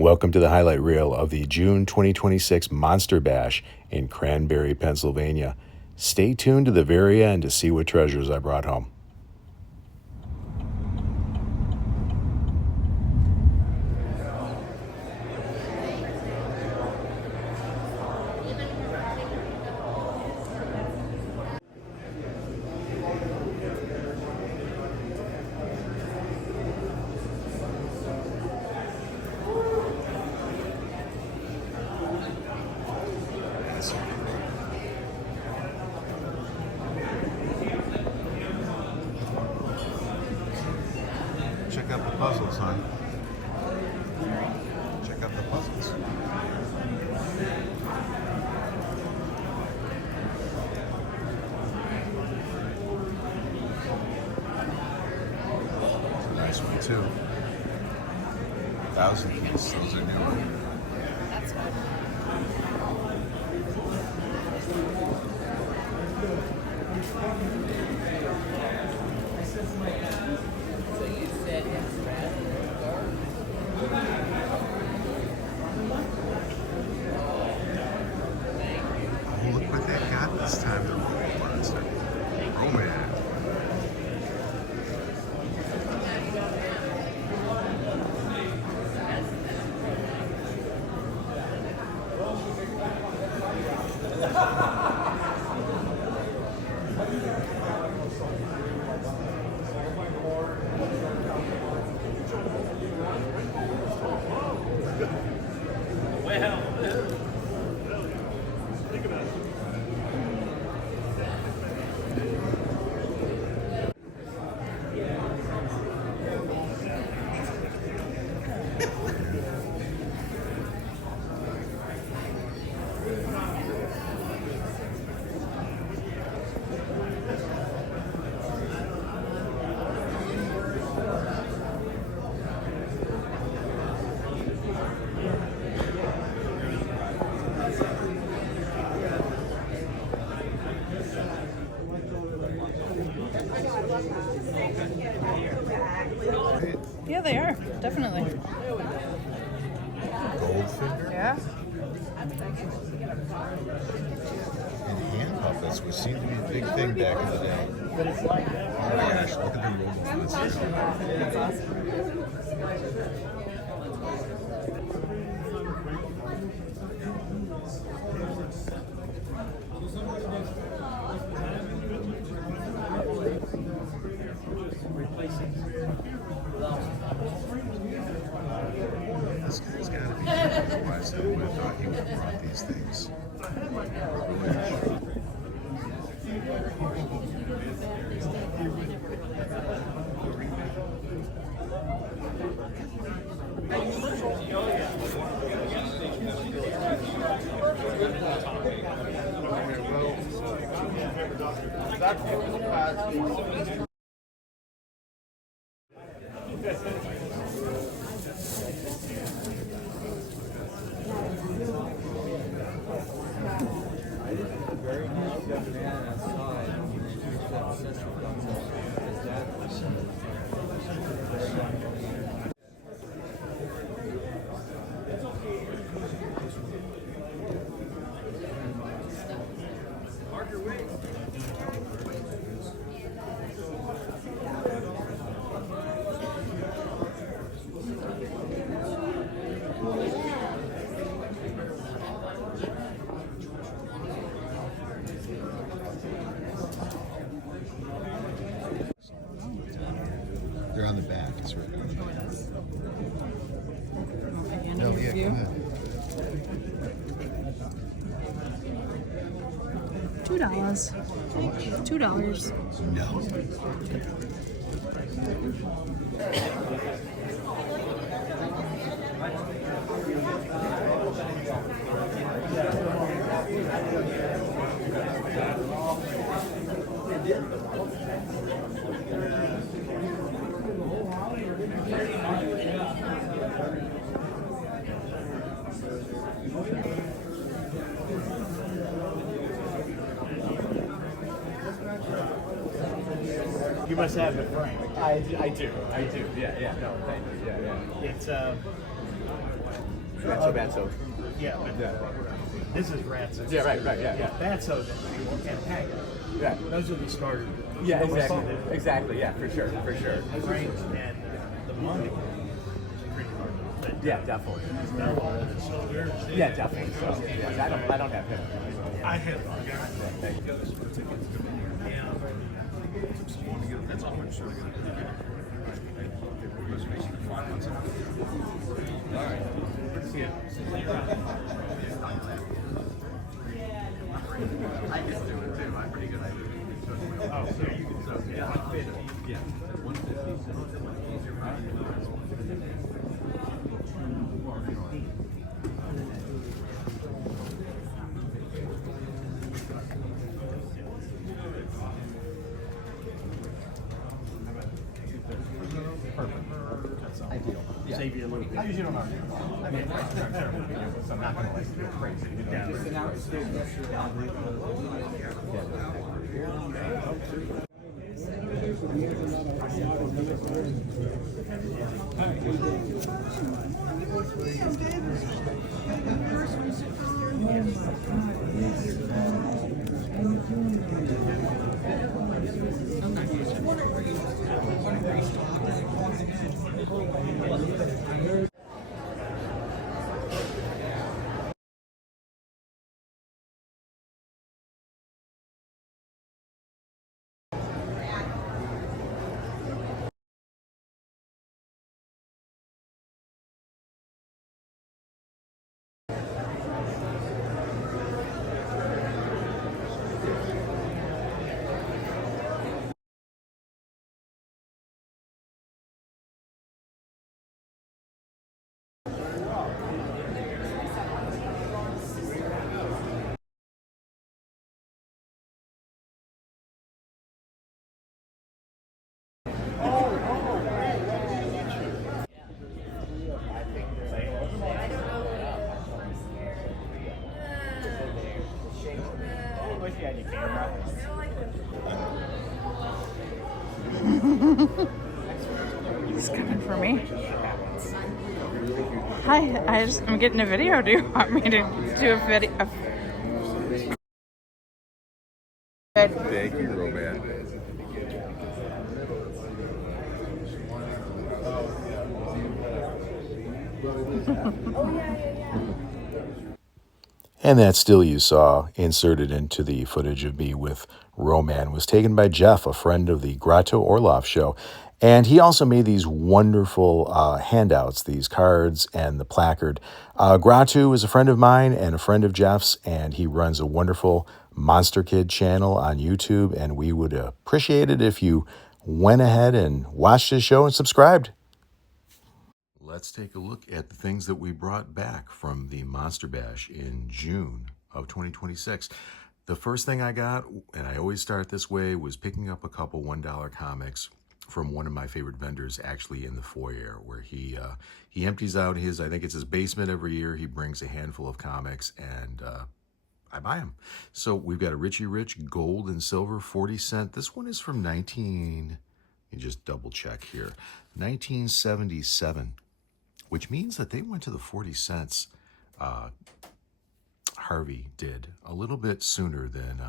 Welcome to the highlight reel of the June 2026 Monster Bash in Cranberry, Pennsylvania. Stay tuned to the very end to see what treasures I brought home. Check out the puzzles, hon. Check out the puzzles. Nice one too. 1,000 keys. Those are new. That's fun. So you said it's red and dark? Oh, look what they got this time. The robots. Oh man. Yeah, they are. Definitely. Goldfinger Yeah. and hand puppets, which seemed to be a big thing back in the day. Oh my gosh, look at the robots. That's awesome. This guy's got to be otherwise I would have thought he would have brought these things. They're on the back. It's right on the back. No, yeah, go ahead. $2. $2. No. You must have it, Frank. I do. Yeah. No, thank you. Yeah. It's Ratso. Yeah, but this is Ratso. Yeah, right, yeah. Fatso and Tango. Yeah. Those are the starters. Yeah, Those are exactly, yeah, for sure. the brains and the money is pretty hard. But Yeah, definitely. so there's Yeah, definitely. So, yeah, I don't have him. I have That's all I'm sure. All right. Good to see you. I just do it too. I'm pretty good at it. Oh, so you can Yeah, 150. Yeah, 150. save you a little bit. I usually don't argue. I mean, so I'm not going to like go crazy. You know? Yeah. Just announce it. It's coming for me. Hi, I'm getting a video. Do you want me to do a video? Thank you, Roman. And that still you saw inserted into the footage of me with Roman was taken by Jeff, a friend of the Grotto Orloff show. And he also made these wonderful handouts, these cards and the placard. Grotto is a friend of mine and a friend of Jeff's, and he runs a wonderful Monster Kid channel on YouTube. And we would appreciate it if you went ahead and watched his show and subscribed. Let's take a look at the things that we brought back from the Monster Bash in June of 2026. The first thing I got, and I always start this way, was picking up a couple $1 comics from one of my favorite vendors actually in the foyer, where he empties out his, I think it's his basement every year. He brings a handful of comics and I buy them. So we've got a Richie Rich gold and silver 40-cent. This one is from let me just double check here, 1977. Which means that they went to the 40 cents. Harvey did a little bit sooner than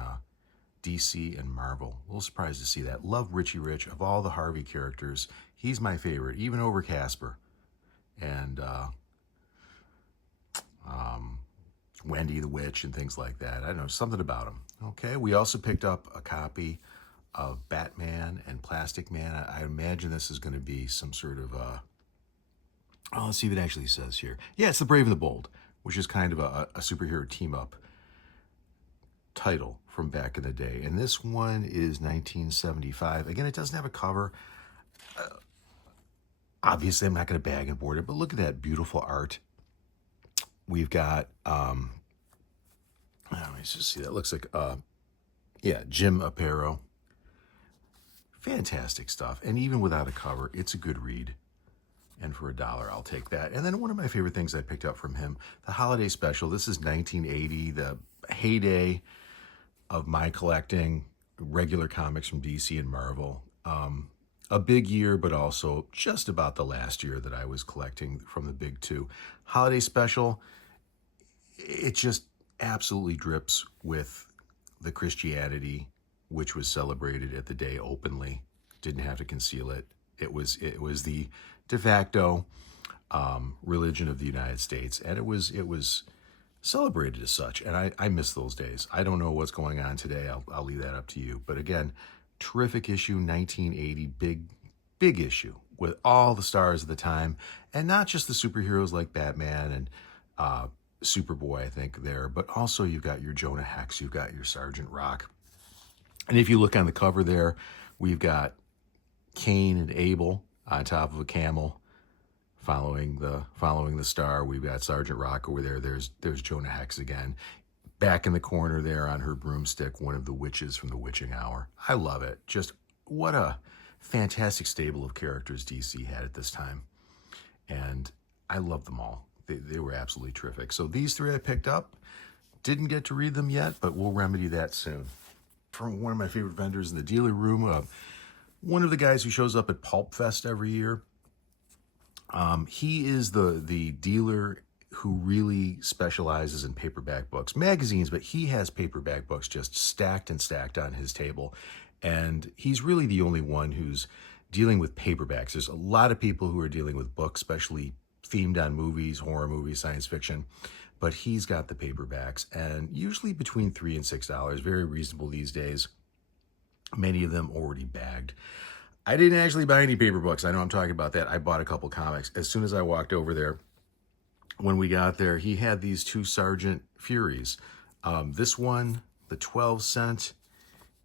DC and Marvel. A little surprised to see that. Love Richie Rich. Of all the Harvey characters, he's my favorite, even over Casper. And Wendy the Witch and things like that. I don't know, something about him. Okay, we also picked up a copy of Batman and Plastic Man. I imagine this is going to be some sort of... oh, let's see if it actually says here. Yeah, it's The Brave and the Bold, which is kind of a superhero team-up title from back in the day. And this one is 1975. Again, it doesn't have a cover. Obviously, I'm not going to bag and board it, but look at that beautiful art. We've got, let me just see, that looks like, yeah, Jim Aparo. Fantastic stuff. And even without a cover, it's a good read. And for $1, I'll take that. And then one of my favorite things I picked up from him, the holiday special. This is 1980, the heyday of my collecting regular comics from DC and Marvel. a big year, but also just about the last year that I was collecting from the big two. Holiday special, it just absolutely drips with the Christianity, which was celebrated at the day openly. Didn't have to conceal it. It was the de facto religion of the United States, and it was celebrated as such. And I miss those days. I don't know what's going on today. I'll leave that up to you. But again, terrific issue, 1980, big issue with all the stars of the time, and not just the superheroes like Batman and Superboy, I think there, but also you've got your Jonah Hex, you've got your Sergeant Rock. And if you look on the cover there, we've got Cain and Abel on top of a camel following the star. We've got Sergeant Rock over there. There's Jonah Hex again. Back in the corner there on her broomstick, one of the witches from the Witching Hour. I love it. Just what a fantastic stable of characters DC had at this time. And I love them all. They were absolutely terrific. So these three I picked up. Didn't get to read them yet, but we'll remedy that soon. From one of my favorite vendors in the dealer room, one of the guys who shows up at Pulp Fest every year. He is the dealer who really specializes in paperback books, magazines, but he has paperback books just stacked and stacked on his table. And he's really the only one who's dealing with paperbacks. There's a lot of people who are dealing with books, especially themed on movies, horror movies, science fiction, but he's got the paperbacks, and usually between $3 and $6, very reasonable these days. Many of them already bagged. I didn't actually buy any paper books. I know I'm talking about that. I bought a couple comics. As soon as I walked over there, when we got there, he had these two Sergeant Furies. This one, the 12-cent,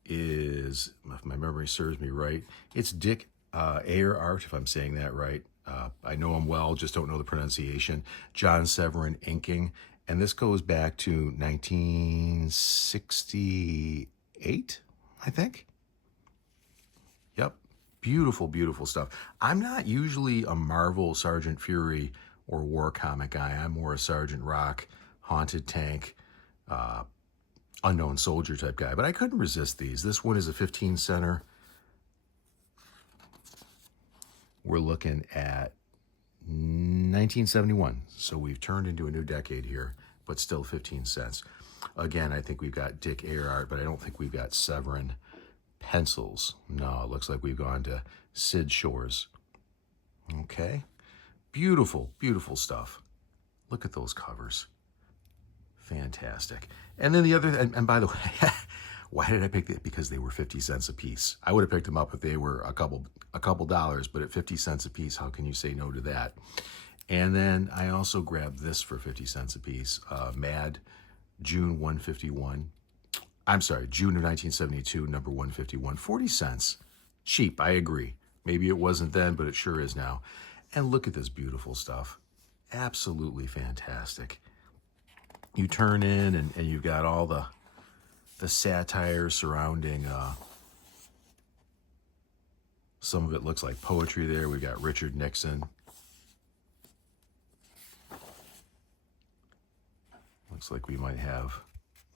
is, if my memory serves me right, it's Dick Ayer art, if I'm saying that right. I know him well, just don't know the pronunciation. John Severin inking. And this goes back to 1968, I think. Yep. Beautiful, beautiful stuff. I'm not usually a Marvel Sergeant Fury or war comic guy. I'm more a Sergeant Rock, Haunted Tank, Unknown Soldier type guy. But I couldn't resist these. This one is a 15-center. We're looking at 1971. So we've turned into a new decade here, but still 15 cents. Again, I think we've got Dick Ayer art, but I don't think we've got Severin pencils. No, it looks like we've gone to Sid Shores. Okay. Beautiful, beautiful stuff. Look at those covers. Fantastic. And then the other, and by the way, why did I pick it? Because they were 50 cents a piece. I would have picked them up if they were a couple dollars, but at 50 cents a piece, how can you say no to that? And then I also grabbed this for 50 cents a piece. Mad, June 151. I'm sorry, June of 1972, number 151. 40 cents. Cheap, I agree. Maybe it wasn't then, but it sure is now. And look at this beautiful stuff. Absolutely fantastic. You turn in and you've got all the satire surrounding some of it looks like poetry there. We've got Richard Nixon. Looks like we might have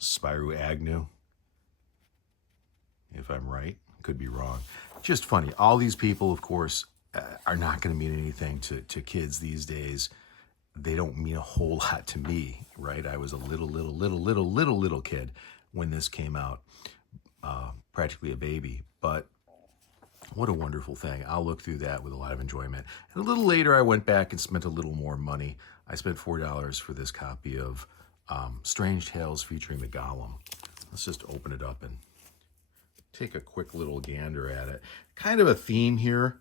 Spyro Agnew, if I'm right. Could be wrong. Just funny. All these people, of course, are not going to mean anything to kids these days. They don't mean a whole lot to me, right? I was a little kid when this came out, practically a baby. But what a wonderful thing. I'll look through that with a lot of enjoyment. And a little later, I went back and spent a little more money. I spent $4 for this copy of Strange Tales featuring the Golem. Let's just open it up and take a quick little gander at it. Kind of a theme here.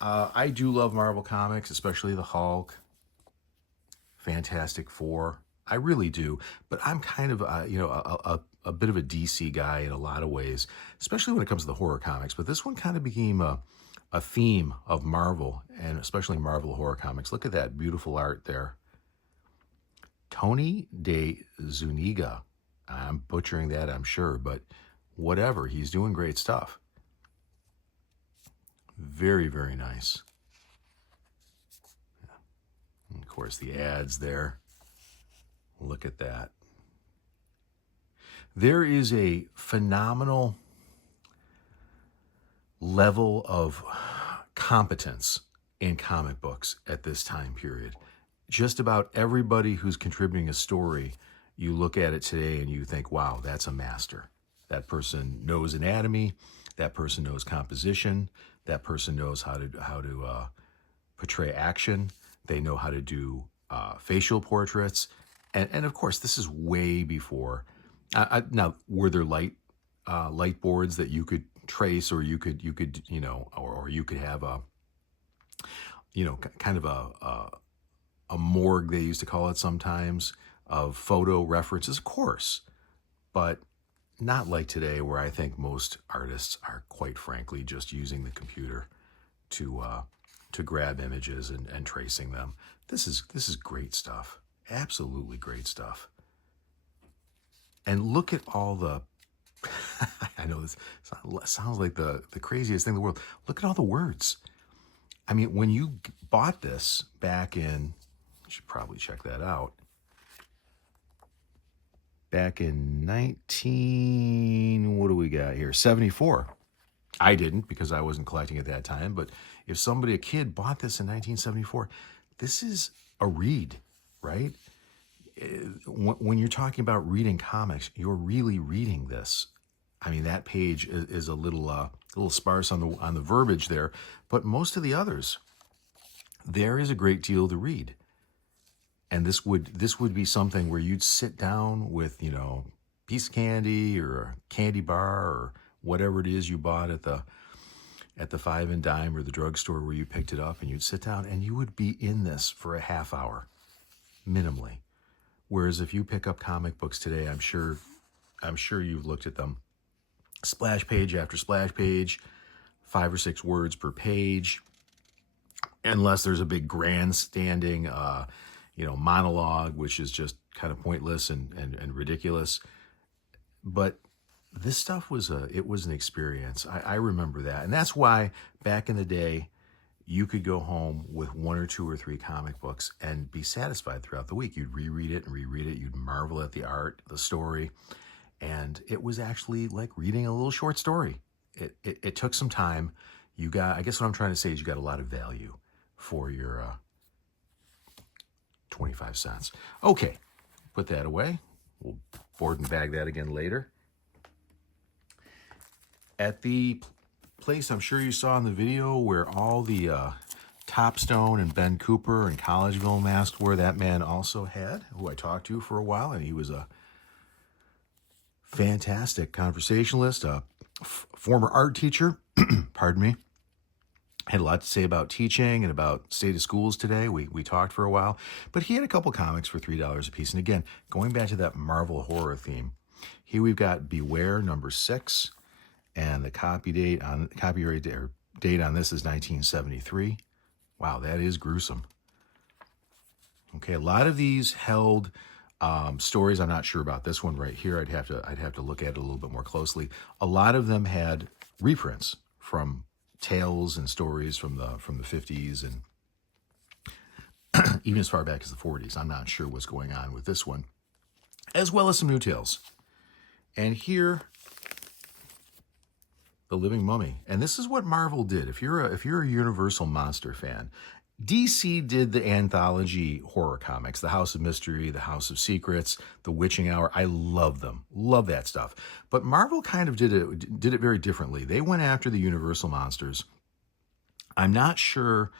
I do love Marvel Comics, especially the Hulk, Fantastic Four. I really do. But I'm kind of, a bit of a DC guy in a lot of ways, especially when it comes to the horror comics. But this one kind of became a theme of Marvel, and especially Marvel horror comics. Look at that beautiful art there. Tony de Zuniga. I'm butchering that, I'm sure, but whatever. He's doing great stuff. Very, very nice. And of course, the ads there. Look at that. There is a phenomenal level of competence in comic books at this time period. Just about everybody who's contributing a story, you look at it today and you think, wow, that's a master. That person knows anatomy. That person knows composition. That person knows how to portray action. They know how to do facial portraits. And of course, this is way before. Now, were there light boards that you could trace, or you could or you could have a kind of a morgue, they used to call it sometimes, of photo references, of course, but not like today, where I think most artists are, quite frankly, just using the computer to grab images and tracing them. This is great stuff, absolutely great stuff. And look at all the I know this sounds like the craziest thing in the world. Look at all the words. I mean, when you bought this back in, you should probably check that out, back in what do we got here? 74. I didn't, because I wasn't collecting at that time, but if a kid bought this in 1974, this is a read, right? When you're talking about reading comics, you're really reading this. I mean, that page is a little sparse on the verbiage there, but most of the others, there is a great deal to read. And this would be something where you'd sit down with, piece of candy or a candy bar or whatever it is you bought at the 5 and Dime or the drugstore where you picked it up, and you'd sit down and you would be in this for a half hour, minimally. Whereas if you pick up comic books today, I'm sure you've looked at them, splash page after splash page, 5 or 6 words per page, unless there's a big grandstanding monologue, which is just kind of pointless and ridiculous. But this stuff was an experience. I remember that. And that's why back in the day, you could go home with 1 or 2 or 3 comic books and be satisfied throughout the week. You'd reread it and reread it. You'd marvel at the art, the story. And it was actually like reading a little short story. It took some time. I guess what I'm trying to say is you got a lot of value for your 25 cents. Okay, put that away. We'll board and bag that again later. At the place I'm sure you saw in the video where all the Topstone and Ben Cooper and Collegeville masks were, that man also had, who I talked to for a while, and he was a fantastic conversationalist, a former art teacher, pardon me. Had a lot to say about teaching and about state of schools today. We talked for a while, but he had a couple comics for $3 a piece. And again, going back to that Marvel horror theme, here we've got Beware #6, and the copyright date on this is 1973. Wow, that is gruesome. Okay, a lot of these held stories. I'm not sure about this one right here. I'd have to look at it a little bit more closely. A lot of them had reprints from tales and stories from the 50s and even as far back as the 40s. I'm not sure what's going on with this one, as well as some new tales. And here, The Living Mummy. And this is what Marvel did. If you're a Universal Monster fan, DC did the anthology horror comics, The House of Mystery, The House of Secrets, The Witching Hour. I love them. Love that stuff. But Marvel kind of did it very differently. They went after the Universal monsters. I'm not sure,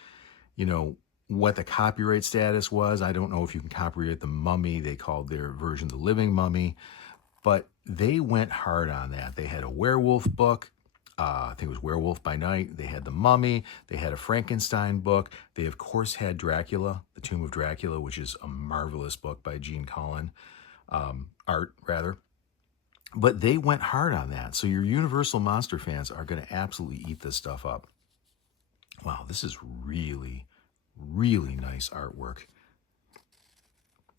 what the copyright status was. I don't know if you can copyright The Mummy. They called their version The Living Mummy. But they went hard on that. They had a werewolf book. I think it was Werewolf by Night. They had The Mummy. They had a Frankenstein book. They, of course, had Dracula, The Tomb of Dracula, which is a marvelous book by Gene Colan. Art, rather. But they went hard on that. So your Universal Monster fans are going to absolutely eat this stuff up. Wow, this is really, really nice artwork.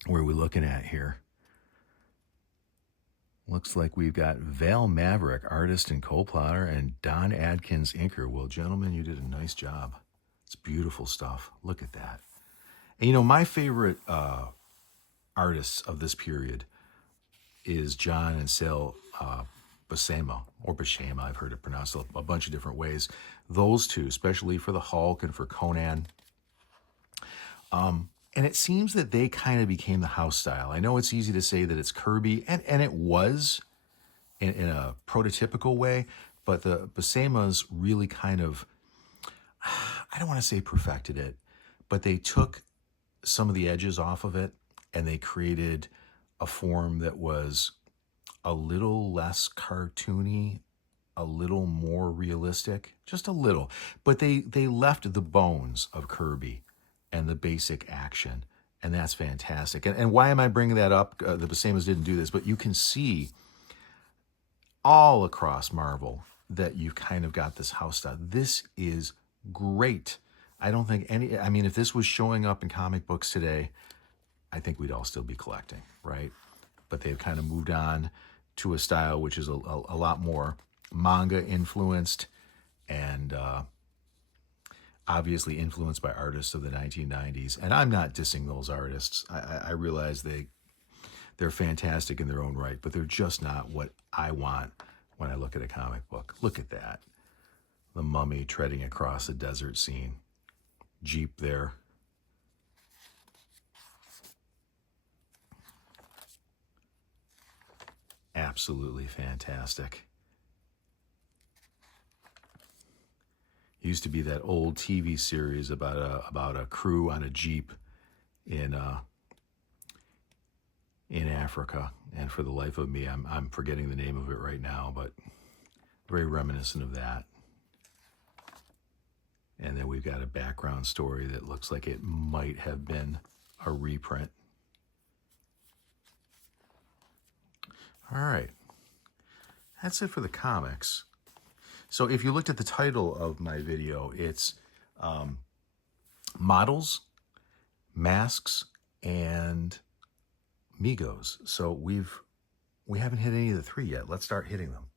Where are we looking at here? Looks like we've got Val Maverick, artist and co-plotter, and Don Adkins, inker. Well, gentlemen, you did a nice job. It's beautiful stuff. Look at that. And my favorite artists of this period is John and Sal Buscema, or Buscema, I've heard it pronounced a bunch of different ways. Those two, especially for the Hulk and for Conan. And it seems that they kind of became the house style. I know it's easy to say that it's Kirby, and it was in a prototypical way, but the Buscemas really kind of, I don't want to say perfected it, but they took some of the edges off of it and they created a form that was a little less cartoony, a little more realistic, just a little. But they left the bones of Kirby and the basic action, and that's fantastic. And why am I bringing that up? The Buscemas didn't do this, but you can see all across Marvel that you've kind of got this house style. This is great. I don't think I mean, if this was showing up in comic books today, I think we'd all still be collecting, right? But they've kind of moved on to a style which is a lot more manga influenced and obviously influenced by artists of the 1990s. And I'm not dissing those artists. I realize they're fantastic in their own right, but they're just not what I want when I look at a comic book. Look at that. The Mummy treading across a desert scene. Jeep there. Absolutely fantastic. Used to be that old TV series about a crew on a Jeep in Africa, and for the life of me, I'm forgetting the name of it right now, but very reminiscent of that. And then we've got a background story that looks like it might have been a reprint. All right, that's it for the comics. So if you looked at the title of my video, it's Models, Masks, and Megos. So we haven't hit any of the three yet. Let's start hitting them.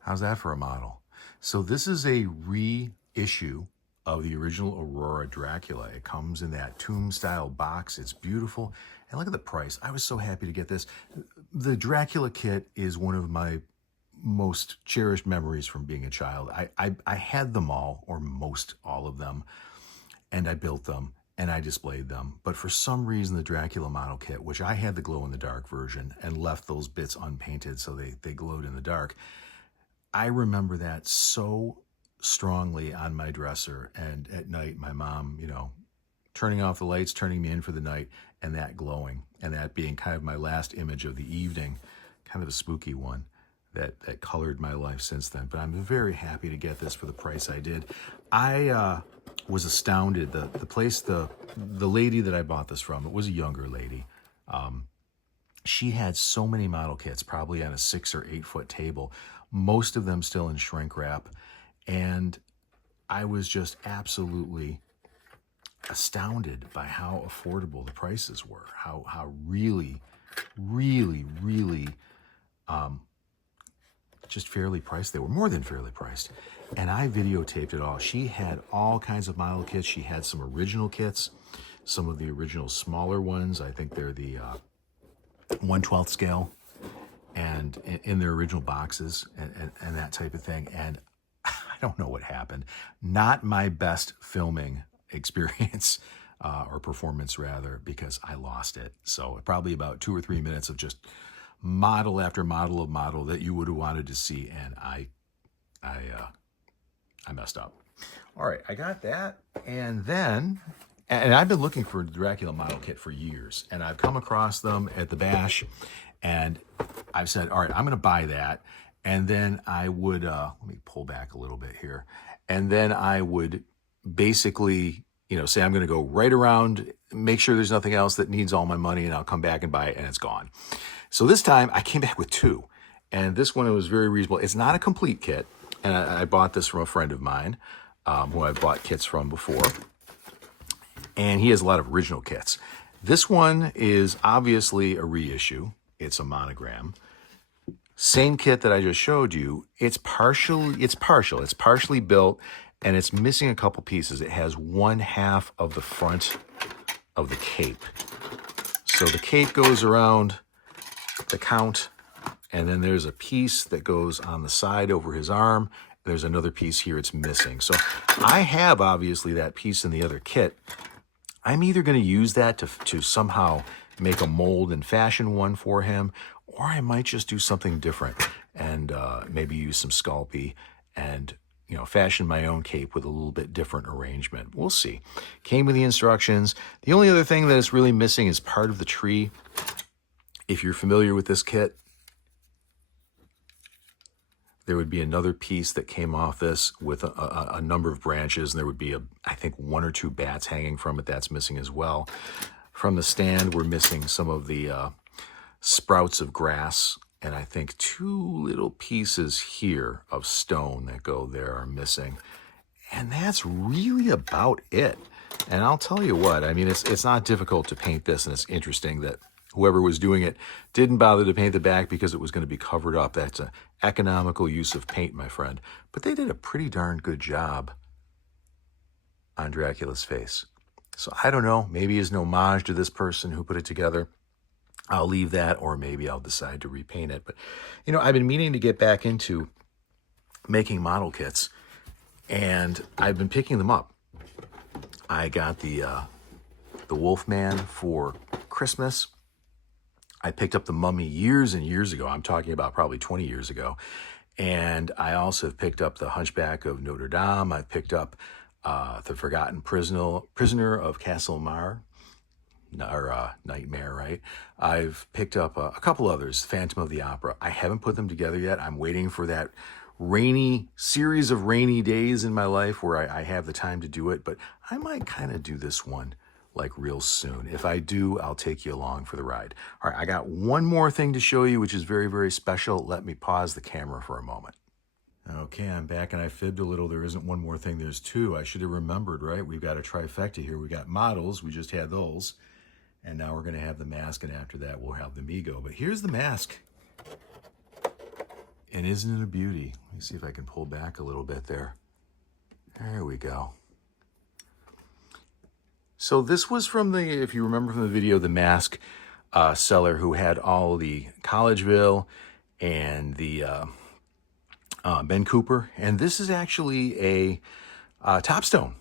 How's that for a model? So this is a reissue of the original Aurora Dracula. It comes in that tomb-style box. It's beautiful. And look at the price. I was so happy to get this. The Dracula kit is one of my most cherished memories from being a child. I had them all, or most all of them, and I built them, and I displayed them. But for some reason, the Dracula model kit, which I had the glow-in-the-dark version and left those bits unpainted so they glowed in the dark, I remember that so strongly on my dresser, and at night my mom, turning off the lights, turning me in for the night, and that glowing, and that being kind of my last image of the evening, kind of a spooky one that colored my life since then. But I'm very happy to get this for the price I did. I was astounded. The lady that I bought this from, it was a younger lady. She had so many model kits, probably on a 6 or 8 foot table, most of them still in shrink wrap. And I was just absolutely astounded by how affordable the prices were, how really, really, really just fairly priced they were, more than fairly priced. And I videotaped it all. She had all kinds of model kits. She had some original kits, some of the original smaller ones. I think they're the 1/12 scale, and in their original boxes and that type of thing. And I don't know what happened. Not my best filming experience or performance rather, because I lost it. So probably about 2 or 3 minutes of just model after model of model that you would have wanted to see, and I messed up. All right, I got that, and then I've been looking for a Dracula model kit for years, and I've come across them at the Bash, and I've said, all right, I'm going to buy that, and then I would let me pull back a little bit here, and then I would basically, say I'm going to go right around, make sure there's nothing else that needs all my money, and I'll come back and buy it, and it's gone. So this time I came back with 2, and this one was very reasonable. It's not a complete kit, and I bought this from a friend of mine who I've bought kits from before, and he has a lot of original kits. This one is obviously a reissue. It's a monogram. Same kit that I just showed you. It's partially built, and it's missing a couple pieces. It has 1/2 of the front of the cape. So the cape goes around to count. And then there's a piece that goes on the side over his arm. There's another piece here it's missing. So I have obviously that piece in the other kit. I'm either going to use that to somehow make a mold and fashion one for him, or I might just do something different and maybe use some Sculpey and, you know, fashion my own cape with a little bit different arrangement. We'll see. Came with the instructions. The only other thing that is really missing is part of the tree. If you're familiar with this kit, there would be another piece that came off this with a number of branches, and there would be, I think, 1 or 2 bats hanging from it. That's missing as well. From the stand, we're missing some of the sprouts of grass, and I think 2 little pieces here of stone that go there are missing. And that's really about it. And I'll tell you what, I mean, it's not difficult to paint this, and it's interesting that whoever was doing it didn't bother to paint the back because it was going to be covered up. That's an economical use of paint, my friend. But they did a pretty darn good job on Dracula's face. So I don't know, maybe as an homage to this person who put it together, I'll leave that, or maybe I'll decide to repaint it. But, you know, I've been meaning to get back into making model kits, and I've been picking them up. I got the Wolfman for Christmas. I picked up the Mummy years and years ago. I'm talking about probably 20 years ago. And I also have picked up the Hunchback of Notre Dame. I've picked up the Forgotten Prisoner of Castle Mar, or Nightmare, right? I've picked up a couple others, Phantom of the Opera. I haven't put them together yet. I'm waiting for that series of rainy days in my life where I have the time to do it. But I might kind of do this one like real soon. If I do, I'll take you along for the ride. All right, I got one more thing to show you, which is very, very special. Let me pause the camera for a moment. Okay, I'm back, and I fibbed a little. There isn't one more thing, there's 2. I should have remembered, right? We've got a trifecta here. We got models, we just had those. And now we're gonna have the mask, and after that we'll have the Mego. But here's the mask. And isn't it a beauty? Let me see if I can pull back a little bit there. There we go. So this was from the, if you remember from the video, the mask seller who had all the Collegeville and the Ben Cooper. And this is actually a Topstone.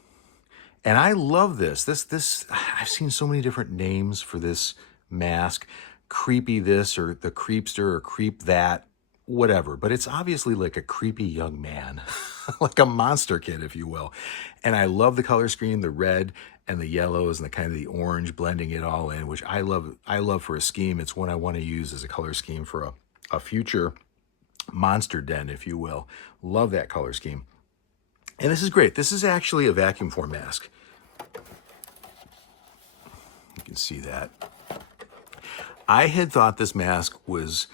And I love this. This I've seen so many different names for this mask. Creepy this, or the Creepster, or Creep that, whatever. But it's obviously like a creepy young man, like a monster kid, if you will. And I love the color scheme, the red and the yellows and the kind of the orange, blending it all in, which I love for a scheme. It's one I want to use as a color scheme for a future monster den, if you will. Love that color scheme. And this is great. This is actually a vacuum form mask. You can see that. I had thought this mask was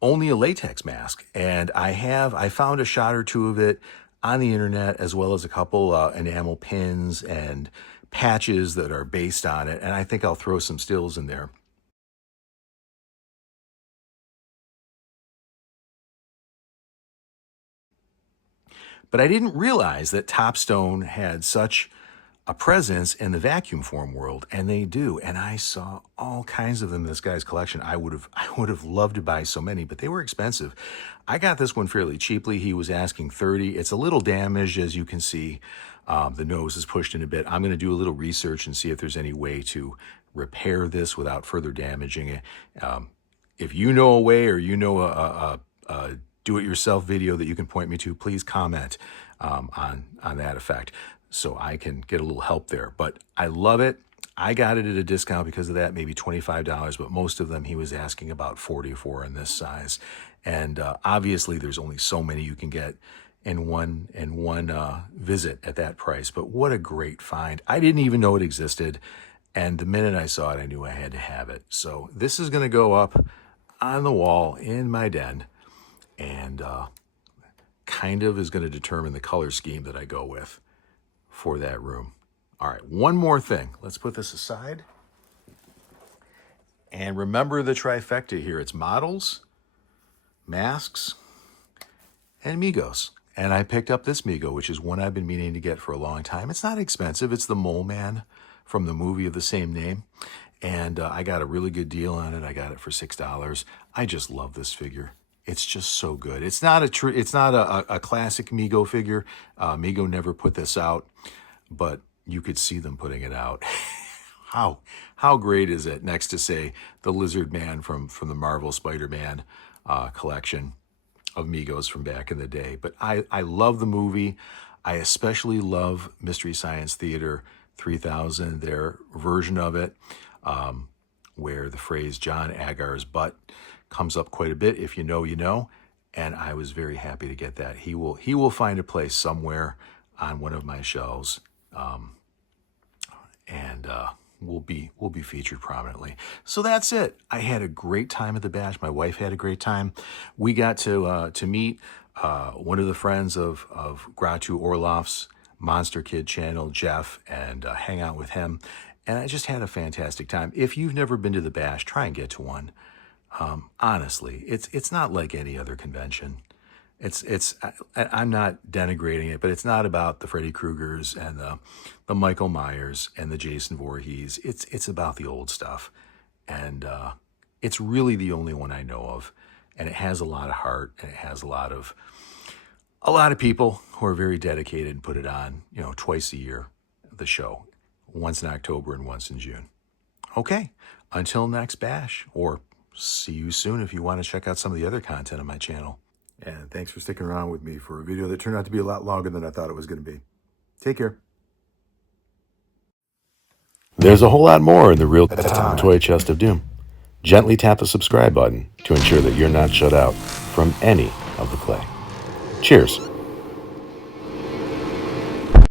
only a latex mask, and I found a shot or 2 of it on the internet, as well as a couple enamel pins and patches that are based on it, and I think I'll throw some stills in there. But I didn't realize that Topstone had such a presence in the vacuum form world, and they do. And I saw all kinds of them in this guy's collection. I would have loved to buy so many, but they were expensive. I got this one fairly cheaply. He was asking $30. It's a little damaged, as you can see. The nose is pushed in a bit. I'm going to do a little research and see if there's any way to repair this without further damaging it. If you know a way, or you know a do-it-yourself video that you can point me to, please comment on that effect, so I can get a little help there. But I love it. I got it at a discount because of that, maybe $25, but most of them he was asking about $40 for in this size. And obviously there's only so many you can get in one visit at that price. But what a great find. I didn't even know it existed, and the minute I saw it, I knew I had to have it. So this is going to go up on the wall in my den, and kind of is going to determine the color scheme that I go with for that room. All right, one more thing. Let's put this aside. And remember the trifecta here. It's models, masks, and Megos. And I picked up this Mego, which is one I've been meaning to get for a long time. It's not expensive. It's the Mole Man from the movie of the same name. and I got a really good deal on it. I got it for $6. I just love this figure. It's just so good. It's not a classic Mego figure. Mego never put this out, but you could see them putting it out. How great is it? Next to, say, the Lizard Man from the Marvel Spider-Man collection of Megos from back in the day. But I love the movie. I especially love Mystery Science Theater 3000, their version of it, where the phrase John Agar's butt comes up quite a bit. If you know, you know. And I was very happy to get that. He will find a place somewhere on one of my shelves, and will be featured prominently. So that's it. I had a great time at the bash. My wife had a great time. We got to meet one of the friends of Gratu Orloff's Monster Kid channel, Jeff, and hang out with him. And I just had a fantastic time. If you've never been to the bash, try and get to one. Honestly, it's not like any other convention. I'm not denigrating it, but it's not about the Freddy Kruegers and the Michael Myers and the Jason Voorhees. It's about the old stuff, and it's really the only one I know of, and it has a lot of heart, and it has a lot of people who are very dedicated and put it on, twice a year, the show, once in October and once in June. Okay, until next bash, or see you soon if you want to check out some of the other content on my channel. And thanks for sticking around with me for a video that turned out to be a lot longer than I thought it was going to be. Take care. There's a whole lot more in the Real Toy Chest of Doom. Gently tap the subscribe button to ensure that you're not shut out from any of the play. Cheers.